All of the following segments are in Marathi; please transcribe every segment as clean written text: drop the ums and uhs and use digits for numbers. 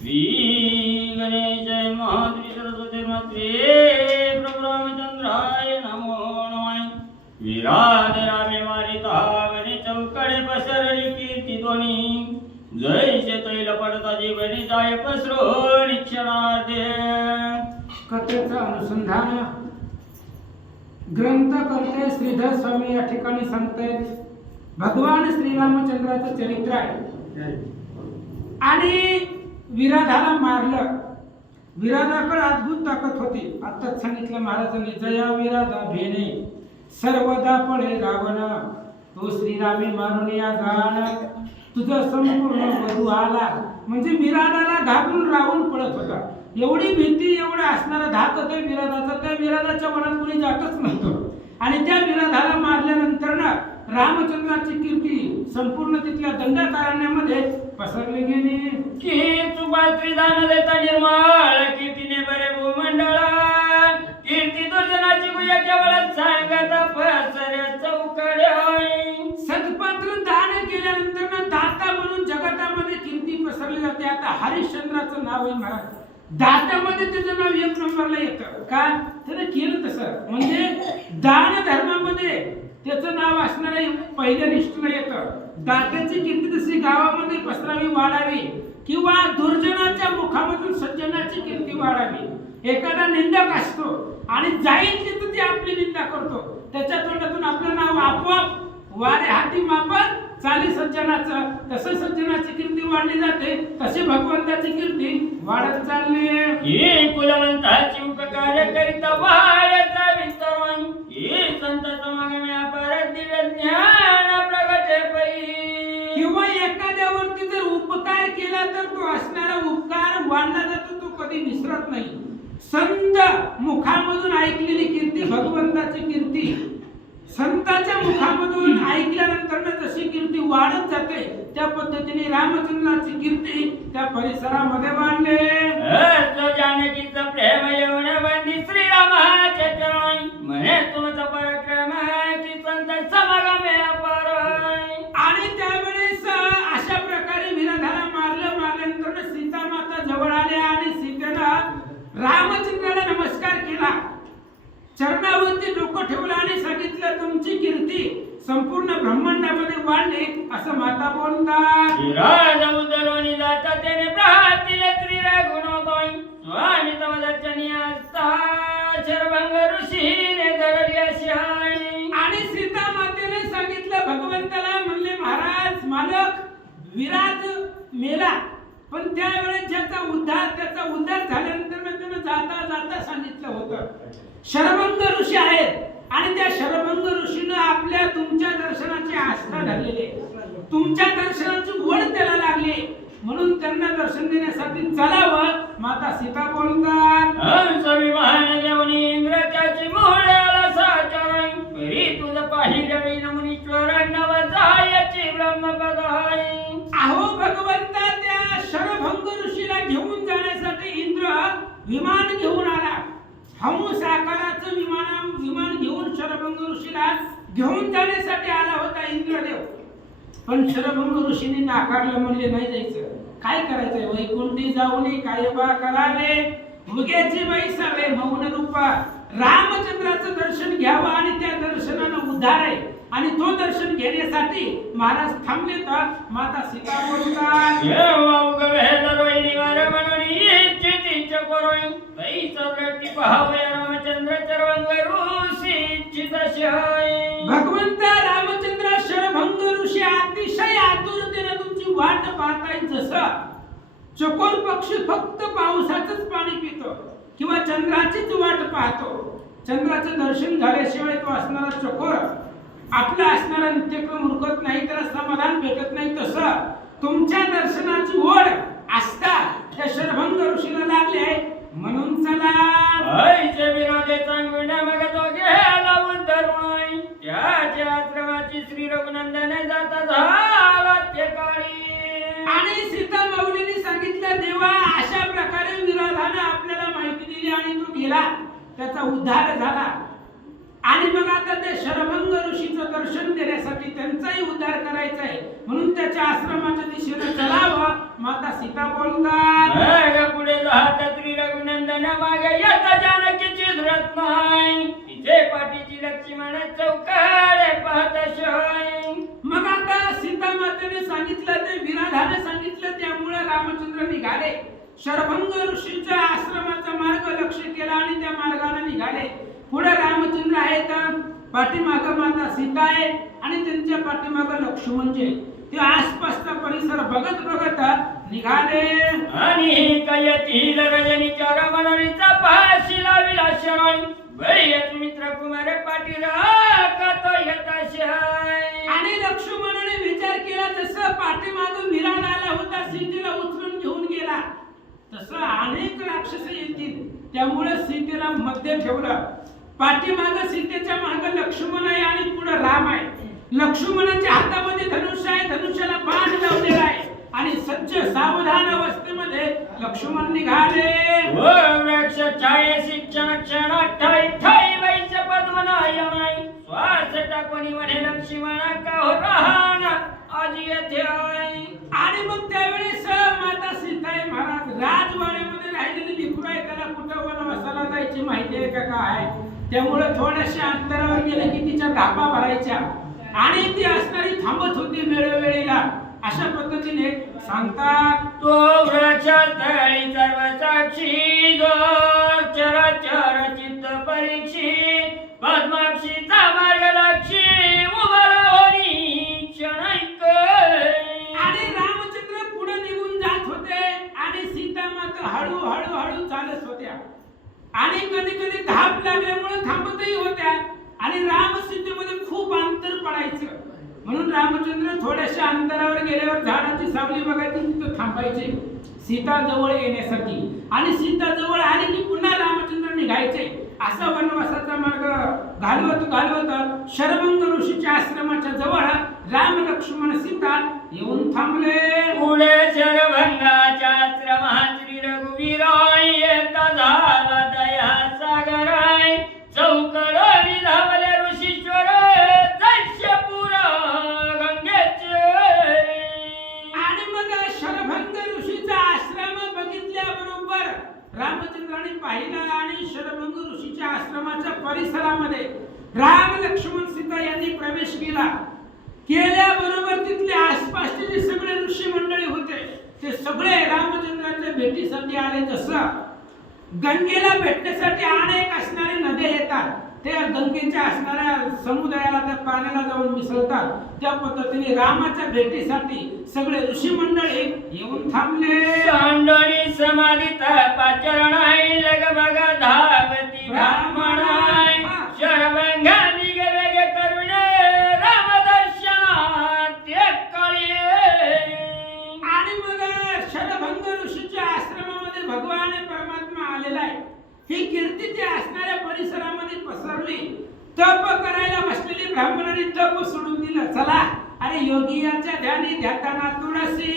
श्री गणेशाय महाश्री सरस्वती मात्रे प्रभु रामचंद्राय नमो नमः। विराज रामे मारिता वने चौकडे पसरली कीर्ती ध्वनी। जैसे तैल पडता जीवनी जाय पसरो निक्षणार्धे। कथेचं अनुसंधान ग्रंथ करते श्रीधर स्वामी या ठिकाणी सांगतायत। भगवान श्रीरामचंद्राचं चरित्र आहे आणि विराधाला मारलं। विराधाकडे अद्भुत ताकद होती। आताच सांगितलं महाराजांनी, जया विराधा भेणे सर्वदा पळे रावण, तो श्रीरामे मारून या जाण, तुझं संपूर्ण वधू आला। म्हणजे विराधाला घाबरून रावण पळत होता। एवढी भीती, एवढा असणारा धाक होता विराधाचा, त्या विराधाच्या मनात कोणी जातच नव्हतं। आणि त्या विराधाला मारल्यानंतर ना रामचंद्राची कीर्ती संपूर्ण तिथल्या दंडकारण्यामध्ये पसरली गेली। की सुपात्री दान देता निर्मळ कीर्तीने बरे भूमंडळ। कीर्ती दुर्जनाची गुया केवळ सांगत पसरे चौकडे। सत्पात्र दान केल्यानंतर ना दाता म्हणून जगतामध्ये कीर्ती पसरली जाते। आता हरिश्चंद्राचं नाव आहे महाराज, दात्यामध्ये त्याचं नाव एक नंबरला येतं। का त्याने केलं तसं, म्हणजे दान धर्मामध्ये त्याचं नाव असणारे पहिल्या लिस्टला येतं। दात्याची कीर्ती तशी गावामध्ये पसरावी, वाढावी, किंवा दुर्जनाच्या मुखामधून सज्जनाची कीर्ती वाढावी। एखादा निंदक असतो आणि जाईल तिथं ती आपली निंदा करतो, त्याच्या तोंडातून आपलं नाव आपोआप वारे हाती मापत चाली सज्जनाचं, तसं सज्जनाची कीर्ती वाढली जाते, तशी भगवंताची कीर्ती वाढत चालली। ही कुलवंताची उपकार करिता वाढता विस्तरण। ही संत समागमे अपार दिव्य ज्ञान प्रगटे पै। किंवा एखाद्यावरती जर उपकार केला तर तो असणारा उपकार वाढला जातो, तो कधी विसरत नाही। संत मुखामधून ऐकलेली कीर्ती भगवंताची कीर्ती संताच्या मुखामधून ऐकल्यानंतर जशी कीर्ती वाढत जाते, त्या पद्धतीने रामचंद्राची कीर्ती त्या परिसरामध्ये वाढले। तो जानकीचा प्रेम येऊन बंदी श्रीरामाचे चरण। म्हणे तुमचा पराक्रम की संत समागमे अपार। आणि त्यावेळेस अशा प्रकारे विराधाला मारल्यानंतर सीता माता जवळ आल्या आणि सीतेनं रामचंद्राला नमस्कार केला, चरणावरती डोकं ठेवलं आणि सांगितलं, तुमची कीर्ती संपूर्ण ब्रह्मांडामध्ये वाढली असं माता बोलतात। राजा उदरोनी जाता त्याने प्रार्थिले त्रिरागुणोदय। स्वामी तव दर्शनी असता शरभंग ऋषीने धरली अशी। आणि सीता मातेने सांगितलं भगवंताला, म्हणले महाराज मालक विराट मेला, पण त्यावेळेस त्याचा उद्धार झाल्यानंतर त्यानं जाता जाता सांगितलं होतं, शरभंग ऋषी आहेत आणि त्या शरभंग ऋषीनं आपल्या तुमच्या दर्शनाची आस्था धरलेली आहे, तुमच्या दर्शनाची ओढ त्याला लागली, म्हणून त्यांना दर्शन देण्यासाठी चलावं। माता सीता बोलतात, हंस विमान घेऊन इंद्राची मोहळ्याला साचार। परी तुझ पाहिल्यावी मुनीश्वर नव जायची ब्रह्मपद आहे। अहो भगवंता, त्या शरभंग ऋषीला घेऊन जाण्यासाठी इंद्र विमान घेऊन आला। हंस आकाराचं विमान घेऊन शरभंग ऋषीला घेऊन जाण्यासाठी आला होता इंद्रदेव, पण शरभंग ऋषीने नाकारलं, म्हणले नाही जायचं। काय करायचंय, वैकुंठी जाऊन काय बा करावे, मुग्याची बैसावे मौन रूपा। रामचंद्राचं दर्शन घ्यावं आणि त्या दर्शनानं उद्धार आहे, आणि तो दर्शन घेण्यासाठी महाराज थांबले तर माता सीता बोलतात, भगवंता रामचंद्र शरभंग ऋषी अतिशय आतुरतेने तुमची वाट पाहताय। जसं चकोर पक्षी फक्त पावसाचंच पाणी पितो किंवा चंद्राचीच वाट पाहतो, चंद्राचं दर्शन झाल्याशिवाय तो असणारा चकोर आपला असणारा नित्यक्रम उरकत नाही, त्याला समाधान भेटत नाही, तसं तुमच्या दर्शनाची ओढ आस्था त्या शरभंग ऋषीला लागली आहे, म्हणून चला। ऐचे विरोधे चांगुंड मग तो गेला उद्धरुण। त्याच्या आश्रमाची श्री रघुनंदन जाता झाला ते काळी। आणि सीता माऊलीने सांगितलं, देवा अशा प्रकारे विरोधाने आपल्याला माहिती दिली आणि तो गेला, त्याचा उद्धार झाला। आणि मग आता ते शरभंग ऋषीचं दर्शन देण्यासाठी त्यांचाही उद्धार करायचा आहे म्हणून त्याच्या आश्रमाच्या दिशेने चलावं. माता सीता बोलतात पुढे जात श्री रघुनंदन मागे येता जानकीची धुरत नाही तिचे पाठीची लक्ष्मण चौकडे पाहत शोय. मग आता सीता मातेने सांगितलं ते विराधाने सांगितलं त्यामुळे रामचंद्र निघाले. शरभंग ऋषीच्या आश्रमाचा मार्ग लक्ष केला आणि त्या मार्गाने निघाले. पुढे रामचंद्र आहेत पाठीमाग माता सीता आहे आणि त्यांच्या पाठीमाग लक्ष्मणचे ते आसपासचा परिसर बघत बघत निघाले. आणि कयतील रजनीच्या रमणीचा पाशी लाविला शरण बळीयत मित्र कुमार पाटीरा कतो यताशय. आणि लक्ष्मणाने विचार केला जसं पाठीमाग विराट आला होता सीतेला उचलून घेऊन गेला तसं अनेक राक्षस येतील त्यामुळे सीतेला मध्ये ठेवलं. पाठीमाग सीतेच्या मागे लक्ष्मण आहे आणि पुढे राम आहे. लक्ष्मणाच्या हातामध्ये धनुष्य आहे धनुष्याला बाण लावलेला आहे आणि सज्ज सावधान अवस्थेमध्ये लक्ष्मण निघाले. वृक्ष छायेसी क्षण क्षण ठाई ठाई वैच पद्मनायमाई श्वास टाकून म्हणे लक्ष्मण का हो राहण आज येथे आई. आणि मग त्यावेळेस माता सीताई महाराज राजवाड्यामध्ये राहिलेली लेकरू आहे त्याला कुठं वनवासाला जायची माहिती आहे का काय त्यामुळे थोड्याशा अंतरावर गेले की तिच्या धापा भरायच्या आणि ती असणारी थांबत होती वेळोवेळीला अशा पद्धतीने सांगतात. तो वृक्ष तळी सर्व साक्षी जोर चराचर चित्त परीक्षी पद्माक्षीचा मार्ग लक्षी उभा होणी क्षणैक. आणि रामचंद्र पुढे निघून जात होते आणि सीता मात्र हळूहळू हळू चालत होत्या आणि कधी कधी धाप लागल्यामुळे थांबतही होत्या आणि राम सीतेमध्ये खूप अंतर पडायचं म्हणून रामचंद्र थोड्याशा अंतरावर गेल्यावर झाडाची सावली बघायची तिथं थांबायचे सीता जवळ येण्यासाठी आणि सीता जवळ आली की पुन्हा रामचंद्र निघायचे. असा वनवासाचा मार्ग घालवत घालवत शरभंग ऋषीच्या आश्रमाच्या जवळ राम लक्ष्मण सीता येऊन थांबले. पुढे शरभंगाच्या आश्रमात श्री रघुवीराय येता झाला दया सागराय चौकडोनी धावले ऋषीश्वर जैशपुरा गंगेचे. आणि मग शरभंग ऋषीचा आश्रम बघितल्याबरोबर रामचंद्राने पाहिला आणि शरभंग ऋषीच्या आश्रमाच्या परिसरामध्ये राम लक्ष्मण सीता यांनी प्रवेश केला. केल्याबरोबर तिथले आसपासचे जे सगळे ऋषी मंडळी होते ते सगळे रामचंद्राच्या भेटीसाठी आले. जसं गंगेला भेटण्यासाठी अनेक असणारे नद्या येतात त्या गंगेच्या असणाऱ्या समुदायाला त्या पाण्याला जाऊन मिसळतात त्या पद्धतीने रामाच्या भेटीसाठी सगळे ऋषी मंडळी येऊन थांबले. सांडणी समाधीत पाचरणाई लगबग धावती ब्राह्मणाई शरभंगा निगवेगे करुणे राम दर्शनात एकळी. आणि मग शरभंग ऋषीच्या आश्रमामध्ये भगवान परमात्मा आलेला आहे ही कीर्ती त्या असणाऱ्या परिसरामध्ये पसरली. तप करायला बसलेली ब्राह्मणांनी तप सोडून दिलं. चला अरे योगी याच्या ध्यानी ध्याताना तुळसी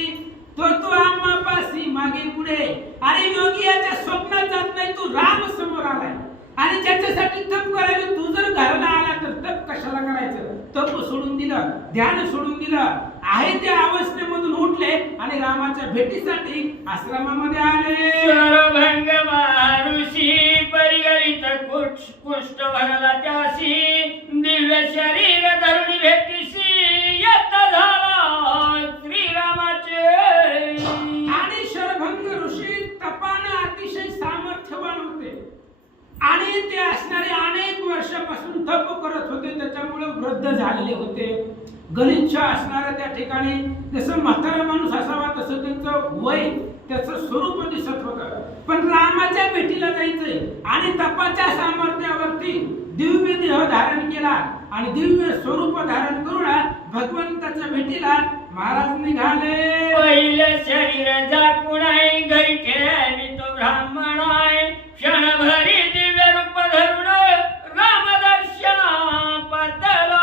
तो आम्हापासी मागे पुढे. अरे योगी याच्या स्वप्नात जात नाही तू राम समोर आलाय आणि ज्याच्यासाठी तप करायला तू जर घराला आला तर तप कशाला करायचं. तप सोडून दिलं ध्यान सोडून दिलं आहे त्या अवस्थेमधून उठले आणि रामाच्या भेटीसाठी आश्रमामध्ये आले. शरभंग ऋषी परिगलित कुष्ठ भरला त्याशी दिव्य शरीर धरुणी भेटीशी येत झाला श्रीरामाचे. आणि शरभंग ऋषी तपाने अतिशय सामर्थ्यवान होते आणि ते असणारे अनेक वर्षापासून तप करत होते त्याच्यामुळे वृद्ध झालेले होते. गलिच्छ असणाऱ्या त्या ठिकाणी जसं म्हातारा माणूस असावा तसं त्यांचं वय त्याचं स्वरूप दिसत होतं. पण रामाच्या भेटीला जायचंय आणि तपाच्या सामर्थ्यावरती दिव्य देह धारण केला आणि दिव्य स्वरूप धारण करून भगवंताच्या भेटीला महाराज निघाले. पहिले शरीर झाकून घरी खेळवी तो ब्राह्मण आहे क्षणभरी दिव्य रूप धरून राम दर्शना पतला.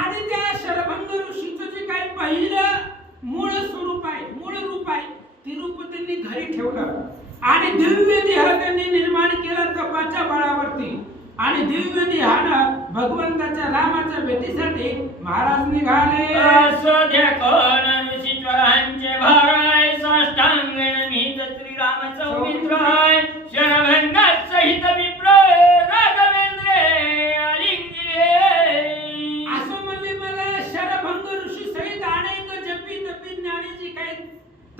आणि त्या शरभंग ऋषीचं जे काही पहिलं मूळ स्वरूप आहे मूळ रूप आहे ते रूप त्यांनी घरी ठेवलं आणि दिव्य देह त्यांनी निर्माण केला तपाच्या बळावरती. आणि दिव्य ध्यान भगवंताच्या रामाच्या भेटीसाठी महाराज निघाले. सध्या कोण ऋषीश्वरांचे भाराय साष्टांगण मीत श्रीराम सौमित्राय शरभंगात सहित विप्र राघवेंद्र आलिंगिले. असं म्हणले मला शरभंग ऋषी सहित अनेक जपी तपी ज्ञानीची काही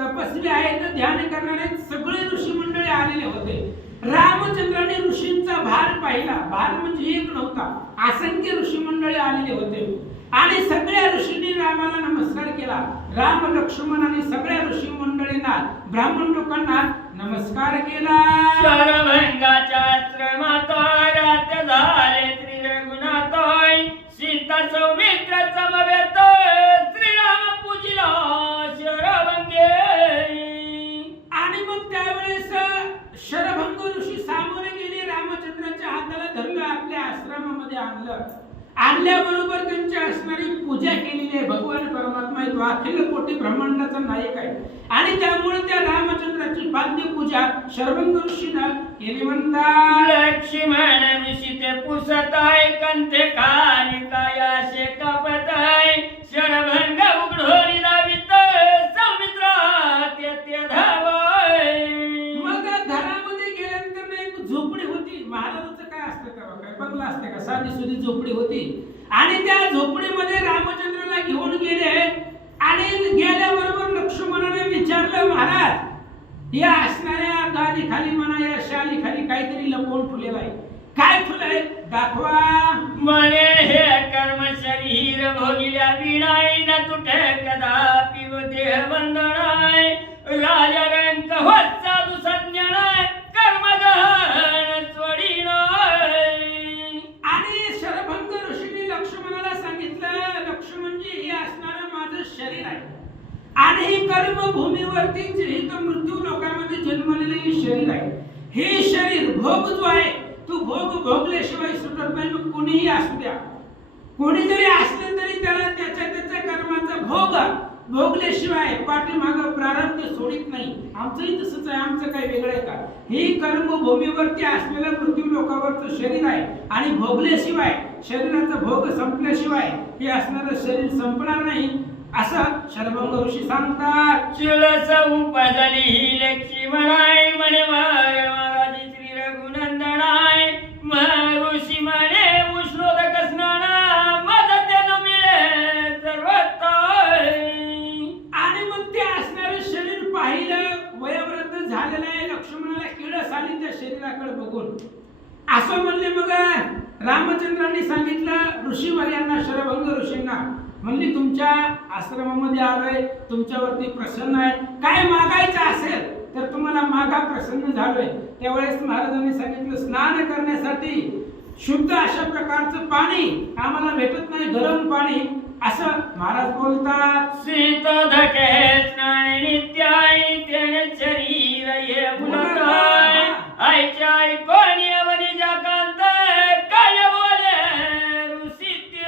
तपस्वी आहेत, ध्यान करणारे सगळे ऋषी मंडळी आलेले होते. रामचंद्राने ऋषींचा भार पाहिला. भार म्हणजे एक नव्हता, असंख्य ऋषी मंडळी आलेले होते आणि सगळ्या ऋषींनी रामाला नमस्कार केला. राम लक्ष्मण आणि सगळ्या ऋषी मंडळींना ब्राह्मण लोकांना नमस्कार केला. शरभंगाच्या आश्रमात झाले त्रिरघुनाथाय सीता सौमित्र समवेत श्रीराम पूजिला शरभंगे. आणि मग त्यावेळेस शरभंग ऋषी सामोरे गेले, रामचंद्राच्या हाताला धरलं, आपल्या आश्रमामध्ये आणल्याबरोबर त्यांची असणारी पूजा केलेली आहे. भगवान परमात्मा तो अखिल कोटी ब्रह्मांडाचा नायक आहे आणि त्यामुळे त्या रामचंद्राची पाद्य पूजा शरभंग ऋषीनं केली. म्हणतात लक्ष्मण ऋषी ते पुसताय कंठे खाली काय असे कापताय शरभंग उघडोरी दावित सौमित्रा ते धावाय. मग घरामध्ये गेल्यानंतर एक झोपडी होती. महाराजाचं काय असतं का, काय बंगला असते का, साधी सुधी झोपडी होती आणि त्या झोपडीमध्ये रामचंद्राला घेऊन गेले आणि गेल्याबरोबर लक्ष्मणाने विचारलं, महाराज या असणाऱ्या गादी खाली म्हणा, या शाली खाली काहीतरी लपवून ठेवलेलं आहे, काय ठेवलंय दाखवा. मने हे कर्म शरीर भोगिल्या विणाय न तुटे कदापि देह बंधनाय राजा रंक होत साधू संज्ञानाय कर्म गहन सोडिनाय. आणि शरभंग ऋषीने लक्ष्मणाला सांगितलं, लक्ष्मणजी हे असणारं माझं शरीर आहे आणि ही कर्मभूमीवरती इथं मृत्यू लोकांमध्ये जन्मलेलं हे शरीर आहे. हे शरीर भोग जो आहे तू भोग भोगल्याशिवाय सुटत नाही. मग कोणीही असू द्या, कोणी जरी असलं तरी त्याला त्याच्या कर्माचा भोग भोगल्याशिवाय पाठीमाग प्रारब्ध सोडित नाही. आमचंही तसंच आहे, आमचं काही वेगळं आहे का. ही कर्मभूमीवरती असलेलं मृत्यू लोकावरचं शरीर आहे आणि भोगल्याशिवाय शरीराचा भोग संपल्याशिवाय हे असणारं शरीर संपणार नाही असं शरभंग ऋषी सांगतात. चुलस उपजली ही लक्ष्मणाय म्हणे महाराजी श्री रघुनंदनाय ऋषी म्हणे उष्णोदक स्नाना मदते न मिळे सर्वताय. आणि मग ते असणारं शरीर पाहिलं, वयोवृद्ध झालेलं आहे. लक्ष्मणाला किळस आली त्या शरीराकडे बघून. असं म्हणले मग रामचंद्रांनी सांगितलं ऋषीवर्यांना, शरभंग ऋषींना, म्हणली तुमच्या आश्रमामध्ये आलोय, तुमच्यावरती प्रसन्न आहे, काय मागायचं असेल तर तुम्हाला मागा, प्रसन्न झालोय. त्यावेळेस महाराजांनी सांगितलं स्नान करण्यासाठी शुद्ध अशा प्रकारचं पाणी आम्हाला भेटत नाही, गरम पाणी, असं महाराज बोलतात. शीतोदके स्नान नित्याय तेने शरीर ये बुलताय आईच्या आई कोणी अवनी जाकांत काय बोले ऋषीते.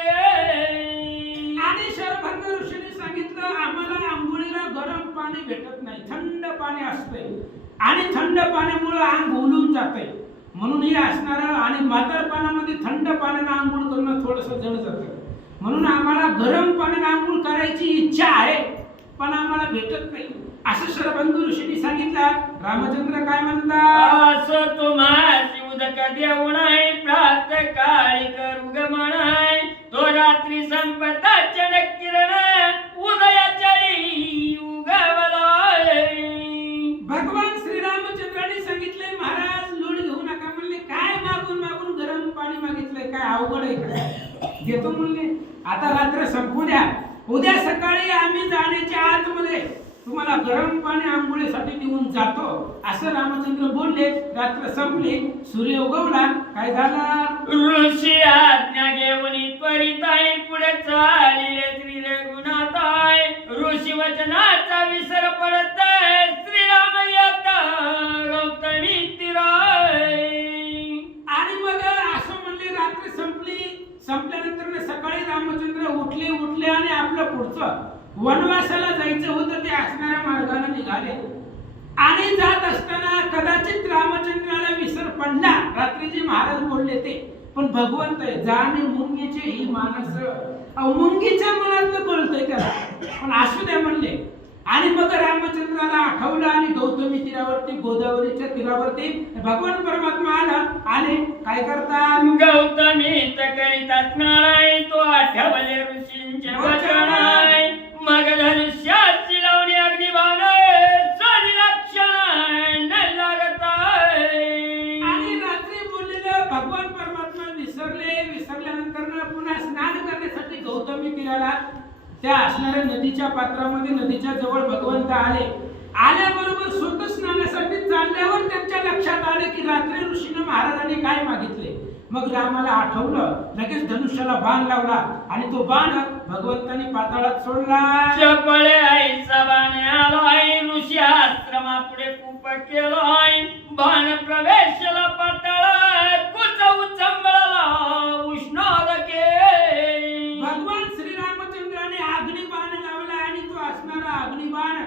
आणि शरभंग ऋषीने सांगितलं आम्हाला आंघोळीला गरम पाणी भेटत नाही, थंड पाणी असतंय आणि थंड पाण्यामुळे अंग ओलून जातंय. म्हणून हे असणारं आणि म्हातारपणामध्ये थंड पाण्यानं आंघोळ करणं थोडंसं जड जातं. म्हणून आम्हाला गरम पाण्यानं आंघोळ करायची इच्छा आहे पण आम्हाला भेटत नाही असं शरभंग ऋषींनी सांगितलं. रामचंद्र काय म्हणतात, असं तुम्हाची उदक देऊणाय प्रात काळी करू गमणाय तो रात्री संपता चढक किरण उदयाच्या उगवलाय. भगवान श्रीरामचंद्रांनी सांगितलंय महाराज लोड घेऊ नका. म्हणले काय मागून मागून गरम पाणी मागितलंय, काय अवघड आहे का, देतो म्हणले. आता रात्र संपू द्या, उद्या सकाळी आम्ही जाण्याच्या आतमध्ये तुम्हाला गरम पाणी आंघोळीसाठी देऊन जातो असं रामचंद्र बोलले. रात्र संपली, सूर्य उगवला. काय झालं, ऋषी आज्ञा घेऊन त्वरिताय पुढे चालिले श्री रघुनाथाय ऋषी वचनाचा विसर पडत श्रीराम येता गौतमी तीराय. आणि मग असं म्हणले रात्र संपली. संपल्यानंतर सकाळी रामचंद्र उठले आणि आपलं पुढचं वनवासाला जायचं होतं ते असणाऱ्या मार्गाने निघाले. आणि जात असताना कदाचित रामचंद्राला विसर पडला, रात्री जे महाराज बोलले ते पण भगवंत आहे जाणे मुंगीचे ही मानस. अहो मुंगीच्या मनातलं कळतंय त्याला, पण असू द्या म्हणले. आणि मग रामचंद्राला आठवलं आणि गौतमी तीरावरती गोदावरीच्या तीरावरती भगवान परमात्मा आले. काय करतात? गौतमी करीत असणाराय तो आठवले ऋषींचे वचनाय. मग धनुष्याची लावणी अग्निबाण सोनी लक्षण न लागताय. आणि रात्री बोललेलं भगवान परमात्मा विसरल्यानंतर पुन्हा स्नान करण्यासाठी गौतमी तीराला त्या असणाऱ्या नदीच्या पात्रामध्ये नदीच्या जवळ भगवंत आल्याबरोबर स्वतः स्नानासाठी चालल्यावर त्यांच्या लक्षात आले की रात्री ऋषीने महाराजांनी काय मागितले. मग रामाला आठवलं, लगेच धनुष्याला बाण लावला आणि तो बाण भगवंतांनी पाताळात सोडला. चपळे आईचा बाण आलाय ऋषी आश्रमापुढे कूप केलाय. बाण प्रवेशला पाताळात कुच उचंबळला उष्णोदके. भगवान श्री रामचंद्राने अग्निबाण लावला आणि तो असणारा अग्निबाण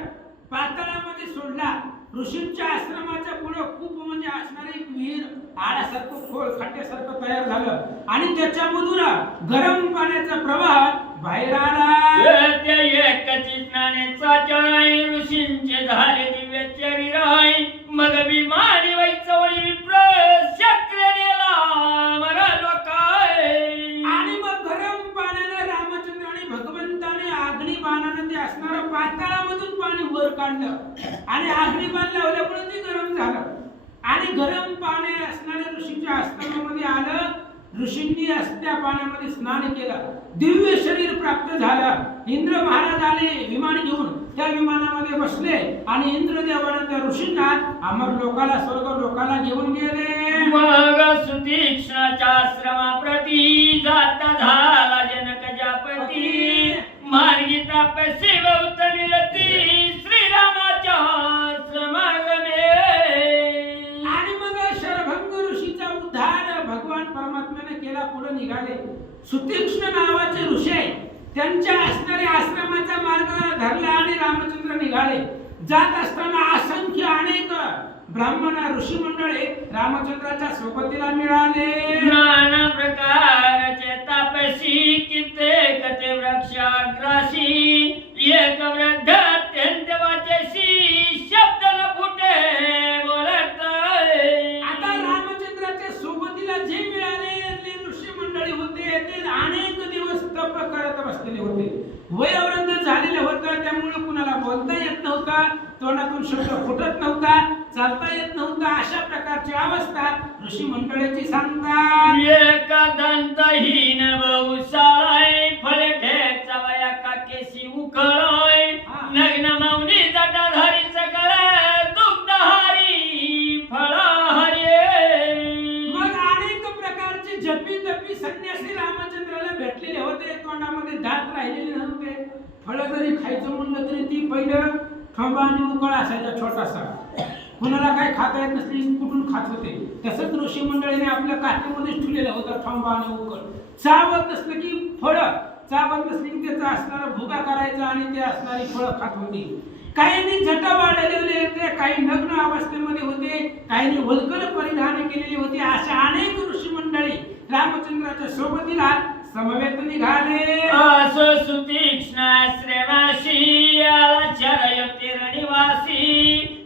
पाताळामध्ये सोडला. ऋषींच्या आश्रमाच्या पुढे खूप म्हणजे असणारी एक विहीर आडासारखं खोल खड्ड्यासारखं तयार झालं आणि त्याच्यामधून गरम पाण्याचा प्रवाह बाहेर आला. त्या एकची स्नानेचा चराय ऋषींचे झाले दिव्य शरीराय. मग विमानी वैचवळी विप्र शक्र नेला मरा लोकाय. आणि मग गरम पाण्याने रामचंद्राने भगवंताने अग्निबाणाने ते असणारं पाताळामधून पाणी वर काढलं आणि अग्निबाण लावल्यामुळे ते गरम झालं आणि गरम पाणी असणाऱ्या ऋषीच्या आश्रमामध्ये आलं. ऋषींनी त्या पाण्यामध्ये स्नान केलं, दिव्य शरीर प्राप्त झालं. इंद्र महाराज आले विमान घेऊन, त्या विमानामध्ये बसले आणि इंद्रदेवाने त्या ऋषींना अमर लोकाला स्वर्ग लोकाला घेऊन गेले. मग सुतीक्ष्णाच्या आश्रमाप्रती जाता झाला जनक जापती. मार्गी तापसी गौतमी रती श्रीरामाच्या समागमे. आणि मग शरभंग ऋषीचा उद्धार भगवान परमात्म्याने केला. पुढे निघाले. सुतीक्ष्ण नावाचे ऋषी त्यांच्या असणाऱ्या आश्रमाचा मार्ग धरला आणि रामचंद्र निघाले. जात असताना असंख्य अनेक ब्राह्मण ऋषी मंडळी रामचंद्राच्या सोबतीला मिळाले. नाना प्रकारचे तापसी कित्येक ते वृक्षाग्रासी. एक वृद्ध अत्यंत वाचेसी शब्द न फुटे बोलत. आता रामचंद्राच्या सोबतीला जे मिळाले ते ऋषी मंडळी होते ते अनेक दिवस तप करत बसलेले होते. वयोवृद्ध झालेले होते, त्यामुळे कुणाला बोलता येत नव्हता, तोंडातून शब्द फुटत नव्हता, चालता येत नव्हता. अशा प्रकारची अवस्था ऋषी मंडळीची सांगतात. एका दंतहीन बहुसाळाय फळे ठेचा वया काकेशी उखळाय. नग्न मौनी जटाधारी सकळ दुग्धहारी फळाहारी. मग अनेक प्रकारचे जपी तपी संन्यासी रामचंद्राला भेटलेले होते. तोंडामध्ये दात राहिलेले नव्हते. फळं जरी खायचं म्हणलं तरी ती पहिलं खंबा आणि उकळ असायचा छोटासा. कुणाला काय खाता येत नसली कुठून खात होते. तसंच ऋषी मंडळीने आपल्या काठीमध्ये ठेवलेलं होतं खंबा आणि उकळ. चावत नसलं की फळं, चावत नसली की त्याचा असणारा भुगा करायचा आणि ते असणारी फळं खात होती. काहींनी जटा वाढलेले होते, काही नग्न अवस्थेमध्ये होते, काहींनी वल्कल परिधान केलेली होती. अशा अनेक ऋषी मंडळी रामचंद्राच्या सोबतीला समवेत निघाले. असो सुतीक्ष्णाश्रमाशी आला चरयतीर निवासी.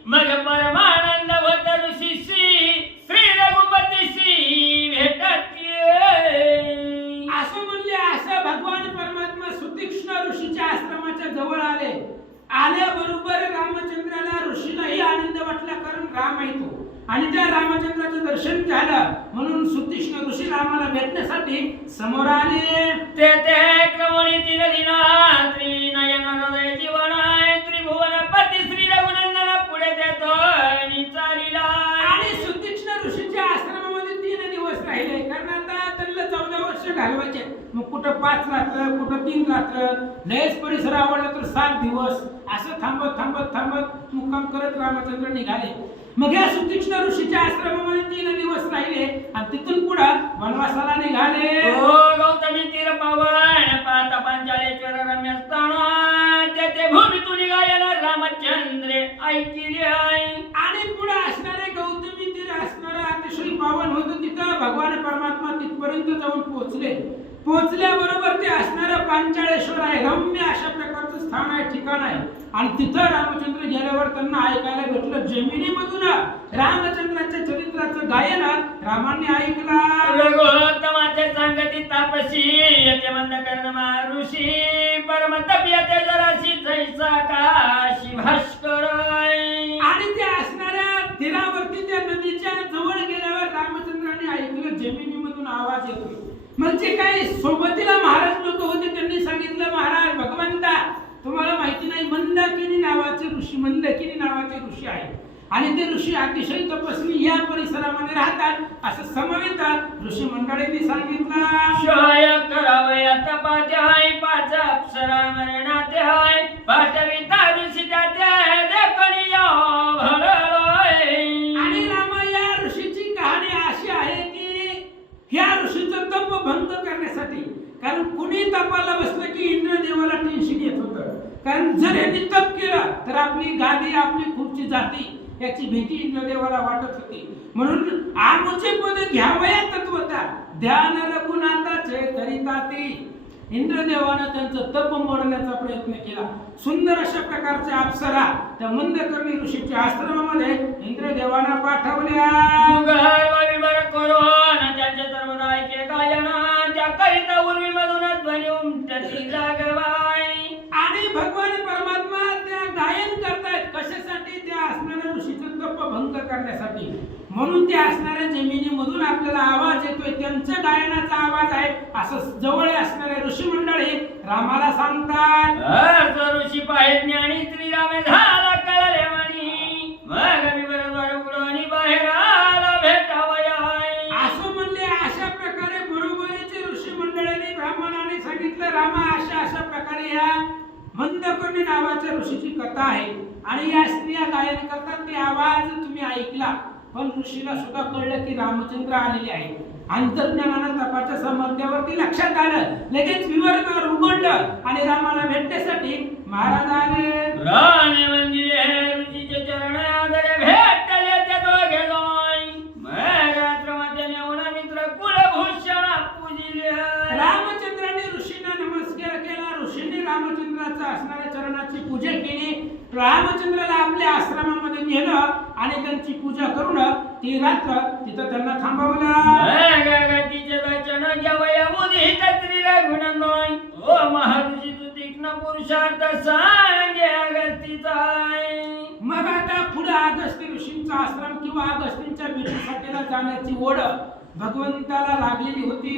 मग परमानंद होत ऋषीशी श्री रघुपतीशी भेटती. असं म्हणले. असं भगवान परमात्मा सुतीक्ष्ण ऋषीच्या आश्रमाच्या जवळ आले. आल्याबरोबर रामचंद्राला ऋषीलाही आनंद वाटला, कारण राम आहे तो आणि त्या रामचंद्राचं दर्शन झालं म्हणून सुतीक्ष्ण ऋषी रामाला भेटण्यासाठी समोर आले. ते क्रमणी तीन दिनात्री नयन हृदय जीवनाय. त्रिभुवनपती श्री रघुनंदन पुढे देतो चालीला. आणि सुतीक्ष्ण ऋषीच्या आश्रमामध्ये 3 दिवस राहिले, कारण आता त्यांना 14 वर्ष घालवायचे. मग कुठं 5 रात्र, कुठं 3 रात्र, लयच परिसर आवडला तर 7 दिवस, असं थांबत थांबत थांबत मुक्काम करत रामचंद्र निघाले. मग या सुतीक्ष्ण ऋषीच्या आश्रमामध्ये 3 दिवस राहिले आणि तिथून पुढे वनवासाला निघाले. ओ गौतमी तीर पावन पाता पांचालेश्वर रम्य स्थान. तेथे भूमीतून निघालेला रामचंद्र ऐकिले. आणि पुढे असणारे गौतमी तीर असणारा अतिशय पावन होतं. तिथं भगवान परमात्मा तिथपर्यंत तिथपर्यंत जाऊन पोहोचले. पोहोचल्याबरोबर ते असणारं पांचाळेश्वर आहे, रम्य अशा प्रकारचं स्थान आहे, ठिकाण आहे. आणि तिथं रामचंद्र गेल्यावर त्यांना ऐकायला भेटलं जमिनीमधून रामचंद्राच्या चरित्राचं गायन रामाने ऐकला. रघुत्तमाचे सांगती तापसी यते मंद कर्ण ऋषी परम तपियते जराशी जैसा काशी भास्कर. आणि त्या असणाऱ्या तीरावरती त्या नदीच्या जवळ गेल्यावर रामचंद्राने ऐकलं जमिनीमधून आवाज येतोय. म्हणजे काय, सोबतीला महाराज लोक होते, त्यांनी सांगितलं महाराज भगवंता तुम्हाला माहिती नाही, मंदाकिनी नावाचे ऋषी, मंदाकिनी नावाचे ऋषी आहे आणि ते ऋषी अतिशय तपस्वी या परिसरामध्ये राहतात असं समवेत ऋषी मंडळींनी सांगितलं. शय करावय आता पाच हाय, पाच अप्सरा मरणाते हाय, पाठविता ऋषी त्याते आहे देखणी आणि रामा या ऋषीची कहाणी अशी आहे की ह्या ऋषीचं तप भंग करण्यासाठी, कारण कुणी तपाला बसलं की इंद्रदेवाला टेन्शन येत होतं, कारण जर यांनी तप केलं तर आपली गादी आपली खुर्ची जाती याची भीती इंद्रदेवाला वाटत होती. म्हणून आमुचे पद घ्यावया तत्वता ध्यान रघुनाथाचे करिता ती. इंद्रदेवानं त्यांचं तप मोडण्याचा प्रयत्न केला. सुंदर अशा प्रकारच्या अप्सरा त्या मंदकर्णी ऋषीच्या आश्रमामध्ये इंद्रदेवानं पाठवल्या. त्याचे सर्वदा ऐके गायन त्या करिता उर्मीमधून ध्वनी उमटती जागवाय. आणि भगवान परमात्मा त्या गायन करतायत कशासाठी, त्या असणाऱ्या ऋषीचं तप भंग करण्यासाठी. म्हणून त्या असणाऱ्या जमिनीमधून आपल्याला आवाज येतोय, त्यांच्या गायनाचा आवाज आहे असं जवळ असणारे ऋषी मंडळी रामाला सांगतात. ऋषी पाहिजे ज्ञानी श्रीरामे झाला कळले म्हणी, मग मी बरोबर उडवणी बाहेर आला भेटावया. असं म्हणले. अशा प्रकारे बरोबरीचे ऋषी मंडळींनी ब्राह्मणाने सांगितलं रामा अशा प्रकारे या मंदकर्णी नावाच्या ऋषीची कथा आहे आणि या स्त्रिया गायन करतात, ते आवाज तुम्ही ऐकला. पण ऋषीला सुद्धा कळलं की रामचंद्र आलेले आहे. अंतर्ज्ञानानं तपाच्या सामर्थ्यावरती लक्षात आलं, लगेच विवर्गावर उघडलं आणि रामाला भेटण्यासाठी महाराज आले. राणे मंदिरे ऋषीचे चरण आदरे भेटले ते दोघे जाई, मग आश्रमात नेऊन मित्र कुलभूषण पूजिले. रामचंद्राने ऋषींना नमस्कार केला. ऋषींनी रामचंद्राच्या असणाऱ्या चरणाची पूजा केली. रामचंद्राला आपल्या आश्रमामध्ये नेलं आणि त्यांची पूजा करून ती रात्र तिथं त्यांना थांबवलं. तिचे दर्शन घ्यावया मुदित श्री रघुनंदन, ओ महर्षी तू तीक्ष्ण पुरुषार्थ सांगे अगस्तीचा. मग आता पुढे अगस्ती ऋषींचा आश्रम किंवा अगस्तींच्या भेटीसाठी जाण्याची ओढ भगवंताला लागलेली होती.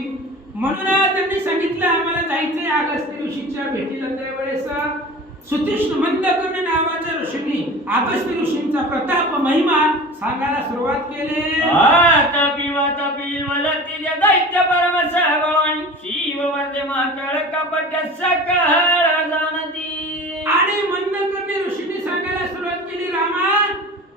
म्हणून त्यांनी सांगितलं आम्हाला जायचंय अगस्ती ऋषीच्या भेटीला. त्यावेळेस सुतीक्ष्ण मंदकर्णी नावाच्या ऋषींनी अगस्ती ऋषींचा प्रताप महिमा सांगायला सुरुवात केली. आता पिवा तपील वलतीचे दैत्य परम सहबळवाणी, शिव वर्धे महाकाळ कपट सकळ जाणती. आणि मंदकर्णी ऋषींनी सांगायला सुरुवात केली रामा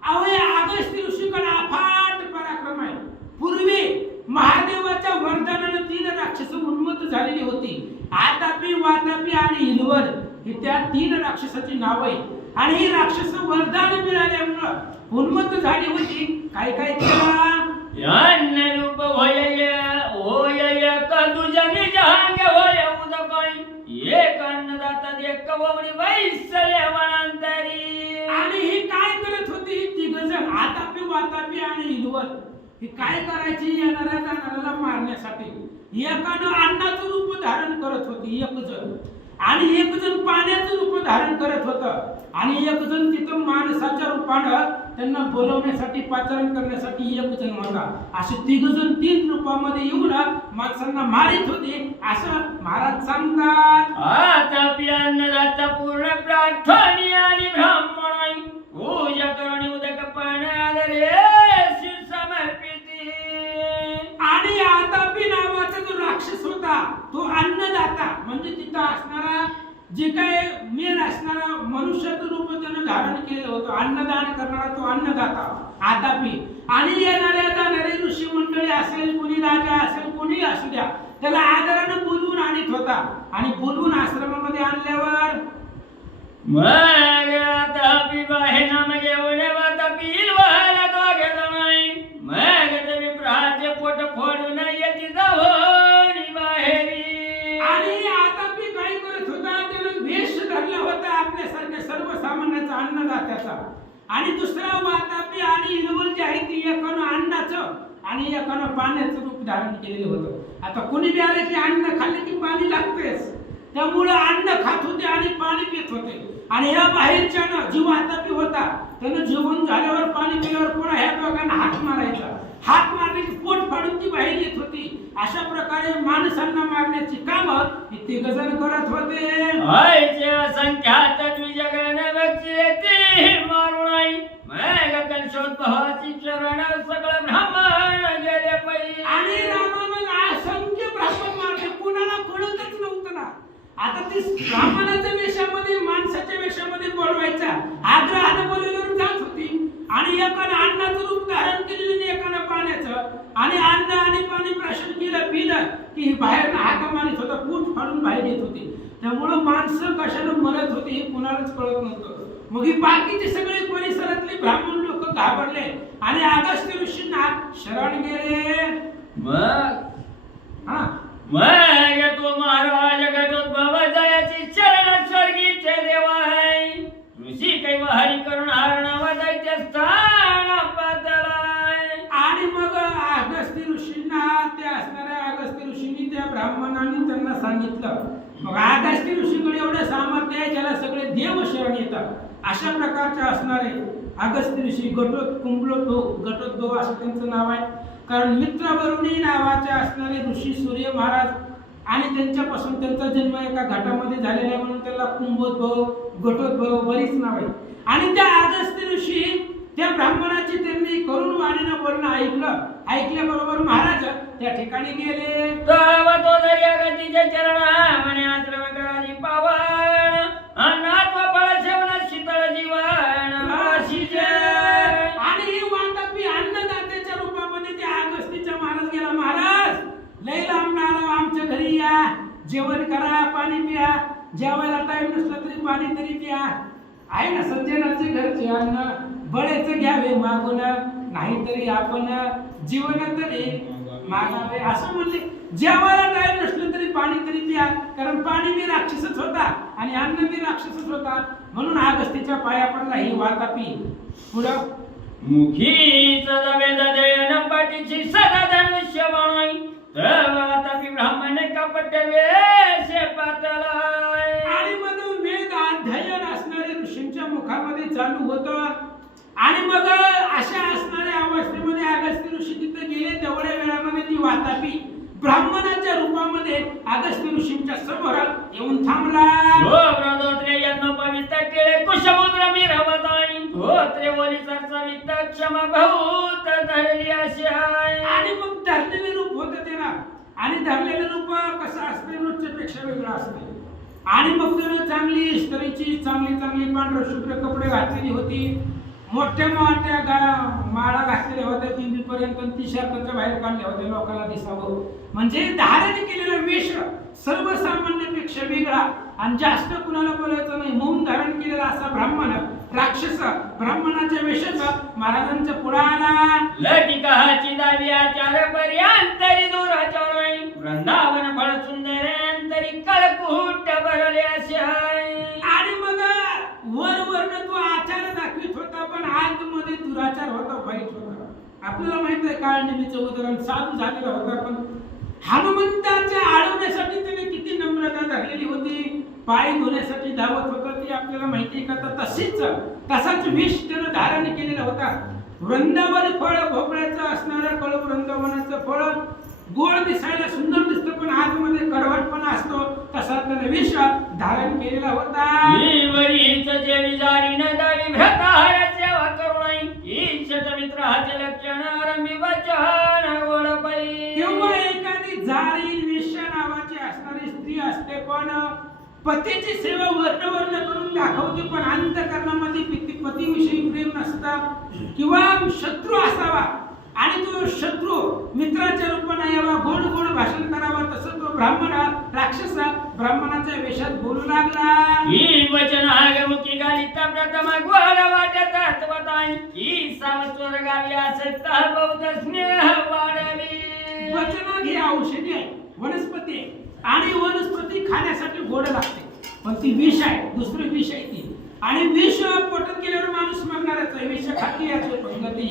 अहो या अगस्ती ऋषीकडे अफाट पराक्रम आहे. पूर्वी महादेवाच्या वरदानाने 3 राक्षस उन्मत्त झालेली होती. आतापी वातापी आणि हिलवल ही त्या 3 राक्षसाची नाव आहे. आणि ही राक्षस वरदान मिळाल्यामुळं उन्मत्त झाली होती. काय काय केला यान्य रूप होय होय कंदुजनी जहांग होय उदकळी, एक अन्नदाता एक ववडी वैसले वनांतरी. आणि ही काय करत होती ही 3 जण आतापी वातापी आणि हिलवल. ही काय करायची येणाऱ्या जाणाऱ्याला मारण्यासाठी. एकानं अन्नाचं रूप धारण करत होती एक जण, आणि एक जण पाण्याचं रूप धारण करत होतं, आणि एक जण तिथं माणसाच्या रूपानं त्यांना बोलवण्यासाठी पाचारण करण्यासाठी एक जण होता. असे 3 जण 3 रूपामध्ये येऊन माणसांना मारित होते असं महाराज सांगतात. आता अन्नदाता पूर्ण प्रार्थनी आणि ब्राह्मण पूजा करून उदक पाण्यादरे समर्पिती. आणि आतापी नावाचा जो राक्षस होता तो अन्नदाता, म्हणजे तिथं असणारा जे काय मेन असणारा मनुष्याचं रूप त्यानं धारण केलं होतं, अन्नदान करणारा तो अन्नदाता आतापी. आणि येणाऱ्या जाणारे ऋषी मंडळी असेल, कोणी राजा असेल, कोणी असू द्या, त्याला आदरानं बोलवून आणत होता. आणि बोलवून आश्रमामध्ये आणल्यावर मग आता बाहे नाम घेऊन वातापील व्हायला दोघे जमाई, मग ते विप्राचे पोट फोडून येती जावं याचा. आणि दुसरा वातापी आणि इलवल जी आहे ती एकानं अन्नाचं आणि एकानं पाण्याचं रूप धारण केलेलं होतं. आता कोणी बी आले की अन्न खाल्ले की पाणी लागतेच, त्यामुळं अन्न खात होते आणि पाणी पित होते. आणि या बाहेरच्यानं जी वातापी होता त्यानं जेवण झाल्यावर पाणी पिल्यावर पुन्हा ह्या दोघांना हात मारायचा. हात मारले की पोट फाडून ती बाहेर येत होती. अशा प्रकारे माणसांना मारण्याची कामं हे तिघजण करत होते. आयचे असंख्यात द्विजगण व्यक्ती मारू नाही मग कंशोत भावाची चरण सगळं ब्राह्मण गेले पै. आणि रामानं असंख्य ब्राह्मण मारले, कुणाला कळतच नव्हतं ना. आता ती ब्राह्मणाच्या वेशामध्ये माणसाच्या वेशामध्ये बोलवायचा, आग्रहानं बोलवल्यावर जात होती. आणि एकानं अन्नाचं रूप धारण केलेलं आणि एकानं पाण्याचं. आणि अन्न आणि पाणी प्राशन केलं पिलं की बाहेर हाका मारित होता, पोट फाडून बाहेर येत होती. त्यामुळं माणसं कशानं मरत होती हे कुणालाच कळत नव्हतं. मग ही बाकीचे सगळे परिसरातले ब्राह्मण लोक घाबरले आणि अगस्त्य ऋषींना शरण गेले. मग तो महाराज घटोद्भव जयाची चरण स्वर्गीचे देवा आहे. ऋषी कैव हरी करून हरण दैत्य स्थान पातळाय. आणि मग अगस्त्य ऋषींना ते असणाऱ्या अगस्त्य ऋषींनी त्या ब्राह्मणांनी त्यांना सांगितलं. मग अगस्त्य ऋषीकडे एवढं सामर्थ्य आहे ज्याला सगळे देव शरण येतात. अशा प्रकारचे असणारे अगस्त्य ऋषी घटोद्भव असं त्यांचं नाव आहे. कारण मित्रवरुणी नावाचे असणारे ऋषी सूर्य महाराज आणि त्यांच्यापासून त्यांचा जन्म एका घाटामध्ये झालेला आहे म्हणून त्याला कुंभोद्भव घटोद्भव बरीच नाव आहे. आणि त्या अगस्त्य ऋषी त्या ब्राह्मणाची त्यांनी करुण वाणीनं बोलणं ऐकल्याबरोबर महाराज त्या ठिकाणी गेले. तो दर्या गतीचे चरण म्हणे आश्रम कराजी पावन अनाथ फळ सेवन शीतळ जीवन. आणि वातापी अन्नदात्याच्या रूपामध्ये त्या अगस्तीच्या महाराज गेला. महाराज लय लांब आलो, आमच्या घरी या, जेवण करा, पाणी प्या, जेवायला टाइम नसला तरी पाणी तरी प्या. आहे ना सज्जनाचे घरचे अन्न बळेच घ्यावे मागून, नाहीतरी आपण जीवन तरी मागावे असं म्हणले. जेवायला टाइम नसलं तरी पाणी तरी प्या, कारण पाणी बी राक्षसच होता आणि अन्न बी राक्षसच होता. म्हणून अगस्तीच्या पाया पडला ही वातापी. पुढं मुखीच दवेद दयन पाठीची सदा धनुष्य बाणाई वातापी ब्राह्मण कपट वेश पातळाय. आणि मग वेद अध्ययन असणारे ऋषींच्या मुखामध्ये चालू होतं. आणि मग अशा असणाऱ्या अवस्थेमध्ये अगस्त्य ऋषी तिथे गेले. तेवढ्या वेळामध्ये ती वातापी ब्राह्मणाच्या रूपामध्ये अगस्त्य ऋषींच्या समोर येऊन थांबला. ब्रदोत्रे यज्ञ पवित्र केले कुशमुद्र मिरवताई होत्रे ओली सरसवित क्षमा बहुत धरली अशी आहे. आणि मग धरलेले रूप होतं त्याला. आणि धरलेलं रूप कसं असते नृत्यापेक्षा वेगळं असते. आणि मग त्यानं चांगली स्त्रीची चांगली पांढर शुभ्र कपडे घातलेली होती. मोठ्या माळा घातलेल्या होत्या पिंपीपर्यंत. ती शर्टाच्या बाहेर काढल्या होत्या लोकांना दिसावं. म्हणजे धारण केलेला वेश सर्वसामान्यापेक्षा वेगळा आणि जास्त कुणाला बोलायचं नाही. मौन धारण केलेला असा ब्राह्मण राक्षस ब्राह्मणाच्या वेशाचा महाराजांच्या पुढे आला. लटिकाची दावी आचार पर्यंतरी दुराचार वृंदावन फळ सुंदर कळकूट भरले असे आहे. आणि मग वरवरनं तो आचार दाखवित होता पण आतमध्ये दुराचार होता, वाईट होता. आपल्याला माहित आहे काळनिमीचं उदाहरण साधू झालेला होता पण हनुमंताच्या आळवण्यासाठी त्याने किती नम्रता धरलेली होती. पाय धुण्यासाठी धावत होता ती आपल्याला माहिती आहे का. तसाच विष त्यानं धारण केलेला होता. वृंदावन फळ भोपळ्याचं असणारं कळ वृंदावनाचं फळ गोड दिसायला सुंदर दिसतं पण आतमध्ये कडवटपणा असतो. तसा त्याने विष धारण केलेला होता. सेवा करू मित्राचे लक्षण रमी वचन गोडपै. किंवा एखादी जाळी वेश्या नावाची असणारी स्त्री असते पण पतीची सेवा वर्ण करून दाखवते पण अंतःकरणामध्ये पतीविषयी प्रेम नसतं. किंवा शत्रू असावा आणि तो शत्रू मित्राच्या रूपाने यावा, गोड भाषण करावं. तसं तो ब्राह्मण राक्षस ब्राह्मणाच्या वेशात बोलू लागला. ही वचन आगमुखी गालिता प्रथम गोड वाटत तत्वताई ही सावस्वर गावी असता बौद्ध स्नेह वाढवी. वचन ही औषधी आहे, वनस्पती आहे आणि वनस्पती खाण्यासाठी गोड लागते पण ती विष आहे, दुसरी विष आहे ती. आणि विष पोटात गेल्यावर माणूस मरणारच आहे. विष खाती याचे पंगती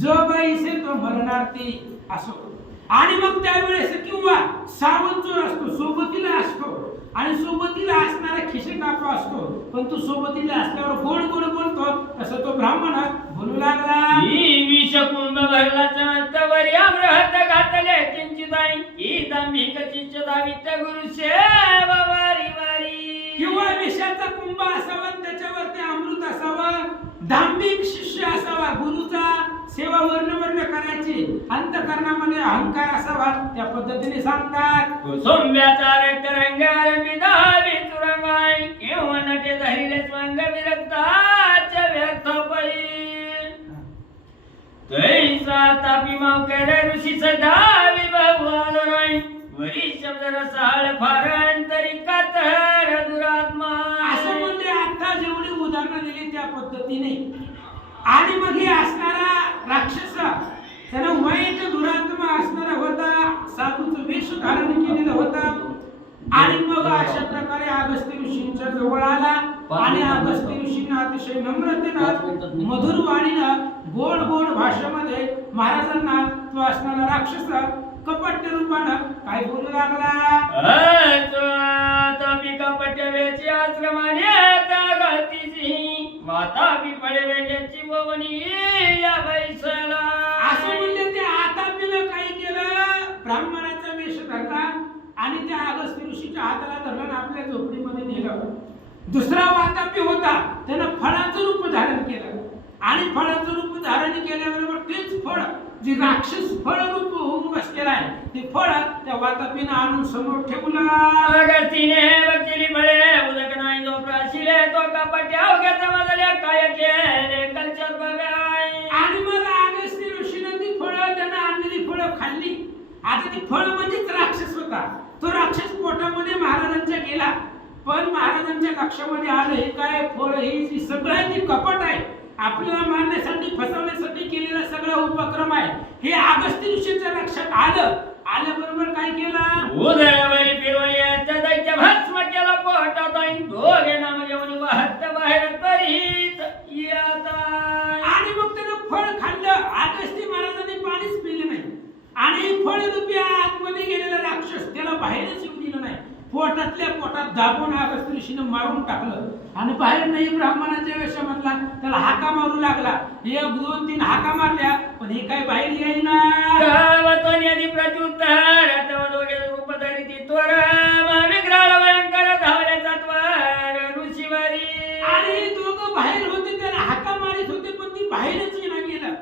जो बाईसे तो मरणार ती असो. आणि मग त्यावेळेस किंवा सावंत चोर असतो, सोबतीला असतो आणि सोबतीला असणारा खिशेकापा असतो, पण तो सोबतीला असल्यावर गोड गोड बोलतो. तसं तो ब्राह्मण बोलू लागला, ही विष कुंभ भरला तवरी अमृत घातले किंचित आई ही दांभिक चिंच दावित गुरु सेवा वारी वारी. किंवा विषाचा कुंभ असावा, त्याच्यावरती अमृत असावा, दांभिक शिष्य असावा, गुरुचा सेवा वर्ण करायची, अंतकरणामध्ये अहंकार असावा, त्या पद्धतीने सांगतात. कुसुंब्याचा रंगार विधावी तुरंगाई किंवा नटे धरिले स्वंग विरक्ताच्या व्यर्थ पै. तैसा तापी मावकर ऋषी सदा विभावाल राई वरी शब्द रसाळ फार अंतरिकात दुरात्मा. असं म्हणजे आता जेवढी उदाहरणं दिली त्या पद्धतीने. आणि मग हे असणारा राक्षस त्याला वाईट दुरात्मा असणारा होता, साधूचं वेश धारण केलेलं होता. आणि मग अशा प्रकारे अगस्त्य ऋषींच्या जवळ आला आणि अगस्त्य ऋषींना अतिशय नम्रतेनं मधुर वाणीनं गोड गोड भाषेमध्ये महाराजांना तो असणारा राक्षस कपट रूपानं काय बोलू लागला. कपट वेची आश्रमाने गातीची माता पिपळे वेगळ्याची ववनी या बैसला. असं म्हणजे ते आतापीनं काय केलं, ब्राह्मणाचा वेश धरला आणि त्या अगस्त्य ऋषीच्या हाताला धरला आपल्या झोपडीमध्ये नेलं. दुसरा वातापी होता, त्यानं फळाचं रूप धारण केलं आणि फळाचं रूप धारण केल्याबरोबर तेच फळ जे राक्षस फळ रूप होऊन बसलेला आहे ते फळ त्या वातापीनं आणून समोर ठेवलं. अगस्तीने बघितली फळे उदक नाही जो प्राशिले तो कपट अवघ्याचा मजल्या काय केले कलचर बघाय. आणि मग अगस्त्य ऋषीनं ती फळं त्यांना आणलेली फळं खाल्ली. आता ती फळ म्हणजेच राक्षस होता. तो राक्षस पोटामध्ये महाराजांच्या गेला, पण महाराजांच्या लक्षामध्ये आलं हे काय फळ, ही जी सगळं जी कपट आहे, आपल्याला मारण्यासाठी फसवण्यासाठी केलेला सगळा उपक्रम आहे, हे अगस्त्य ऋषीच्या लक्षात आलं. आल्याबरोबर काय केलं, उदयावरी फिरवली यांच्या दैत्य भस्म केला पोटात आई दोघे नाम घेऊन वाहत बाहेर तरीत येता. आणि मग त्यानं फळ खाल्लं. अगस्त्य महाराजांनी पाणीच पिले नाही आणि फळ रूपी आतमध्ये गेलेला राक्षस त्याला बाहेरच येऊ दिलं नाही. पोटातल्या पोटात दाबून अगस्त्य ऋषीनं मारून टाकलं आणि बाहेर नाही ब्राह्मणाच्या वेशामधला त्याला हाका मारू लागला. 1 2 3 हाका मारल्या, पण हे काय बाहेर येईना. गावातोनी प्रत्युत्तर तव दोघे रूप धरिती त्वर विग्रह भयंकर धावल्याचा त्वर ऋषीवारी. आणि दोघं बाहेर होते, त्याला हाका मारित होते, पण ती बाहेरच येणं गेलं.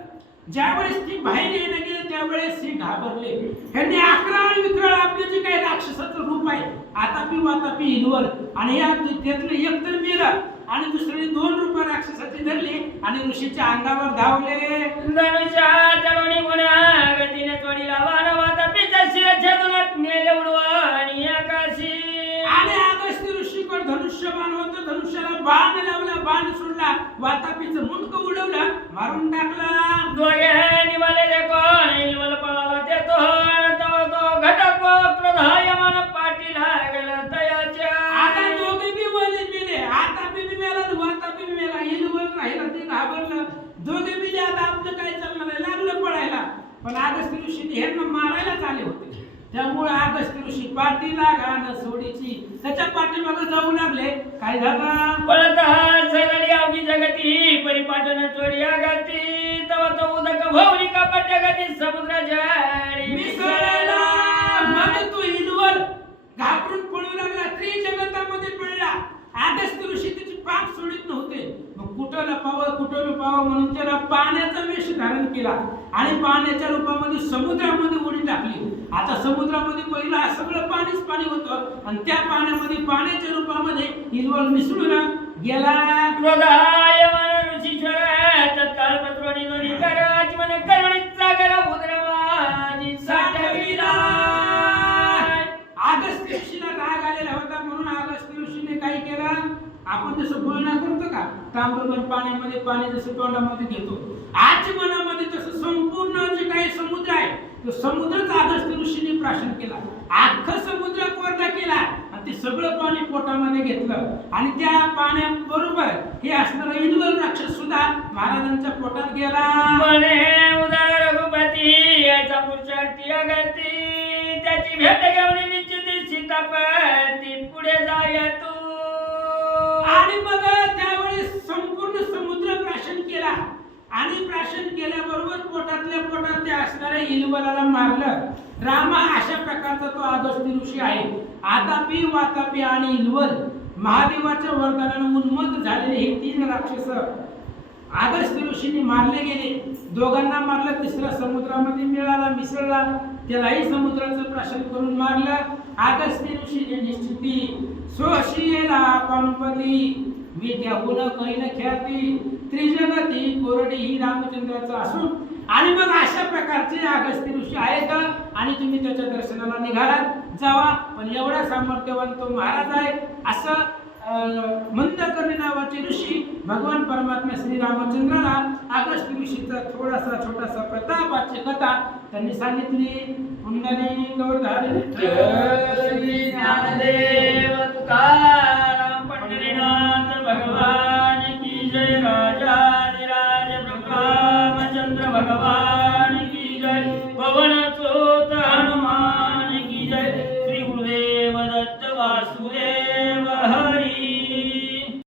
ज्यावेळेस ती बाहेर येणं गेलं त्यावेळेस हे घाबरले. ह्यांनी अकराळ विक्राळ आपले जे काही राक्षसाचं रूप आहे, आतापी वातापी हिलवल आणि या त्यातलं एक तर मेलं आणि दुसरे 2 रूप राक्षसाचे धरले आणि ऋषीच्या अंगावर धावले. धनुष्या चढवणी गुन्हा गतीने चोडीला वान वातापीच्या शिरछेदून नेले उडवाणी आकाशी. आणि अगस्त्य ऋषीकडे धनुष्यबाण होतं, धनुष्याला बाण लावला, बाण सोडला, वातापीचं मुंडकं उडवलं, मारून टाकला. दोघे निवालेले कोण इलवल पळाला ते तो घटक क्रोधायमान पाठी लागला तयाच्या. आता दोघे बी वलीत गेले, आतापी बी मेला, वातापी बी मेला, इलवल राहिला, ते घाबरलं. दोघे बी आता आपलं काय चालणार आहे, लागलं पळायला. पण अगस्त्य ऋषी ह्यांना मारायलाच आले होते. त्यामुळे अगस्त्य ऋषी पाठीला गाणं सोडीची त्याच्या पाठीमागे जाऊ लागले. काय झालं, पळत सगळी अवघी जगती परिपाटन चोडी आगाती तव तो उदक भौरी कपट गती समुद्र जाळी मिसळला. मग तो इलवल घाबरून पळू लागला, त्रिजगतामध्ये पडला. अगस्त्य ऋषी त्याची पाठ सोडित नव्हते. मग कुठं लपावं म्हणून त्याला पाण्याचा वेश धारण केला आणि पाण्याच्या रूपामध्ये समुद्रामध्ये उडी टाकली. आता समुद्रामध्ये पहिला सगळं पाणीच पाणी होतं आणि त्या पाण्यामध्ये पाण्याच्या रूपामध्ये इलवल मिसळून गेला. क्रोधायमान ऋषीश्वर तत्काळ पत्रोणी दोन्ही कराच मन करुणीत सागर उद्रवाजी साठविला. अगस्त्य ऋषीला राग आलेला होता म्हणून अगस्त्य ऋषीने काय केलं, आपण जसं बोलणं करतो का, तांब्याभर पाण्यामध्ये पाणी जसं तोंडामध्ये घेतो, आचमनामध्ये तसं संपूर्ण जे काही समुद्र आहे तो समुद्रच अगस्त्य ऋषीने प्राशन केला. अख्खा समुद्र कोरडा केला. आणि ते सगळं पाणी पोटामध्ये घेतलं आणि त्या पाण्याबरोबर हे असणारा इनवल राक्षस सुद्धा महाराजांच्या पोटात गेला. म्हणे उदार रघुपती याचा पुढच्या अगती त्याची भेट घेऊन निश्चित सीतापती पुढे जाय तू. आणि मग त्यावेळेस संपूर्ण समुद्र प्राशन केला आणि प्राशन केल्याबरोबर पोटातल्या पोटात त्या असणाऱ्या इनवलाला मारलं. रामा अशा प्रकारचा तो अगस्त्य ऋषी आहे. आतापी वातापी आणि इनवल महादेवाच्या वरदानाने उन्मत्त झालेले हे 3 राक्षस अगस्त्य ऋषींनी मारले गेले. दोघांना मारलं, तिसरा समुद्रामध्ये मिसळला, त्यालाही समुद्राचं प्राशन करून मारलं. अगस्त्य ऋषीने निश्चिती सोशियेला पाणपती मी त्याहून करीन ख्याती त्रिजगती कोरडी ही रामचंद्राचं असून. आणि मग अशा प्रकारचे अगस्त्य ऋषी आहेत आणि तुम्ही त्याच्या दर्शनाला निघालात जावा. पण एवढा सामर्थ्यवान तो महाराज आहे असं मंदकर्णी नावाचे ऋषी भगवान परमात्मा श्री रामचंद्राला अगस्त्य ऋषीचा छोटासा प्रतापाची कथा त्यांनी सांगितली. कुंडली गौरधारी श्री ज्ञानदेव तुकाराम पंढरीनाथ भगवान की जय. राजाधिराज प्रभु रामचंद्र भगवान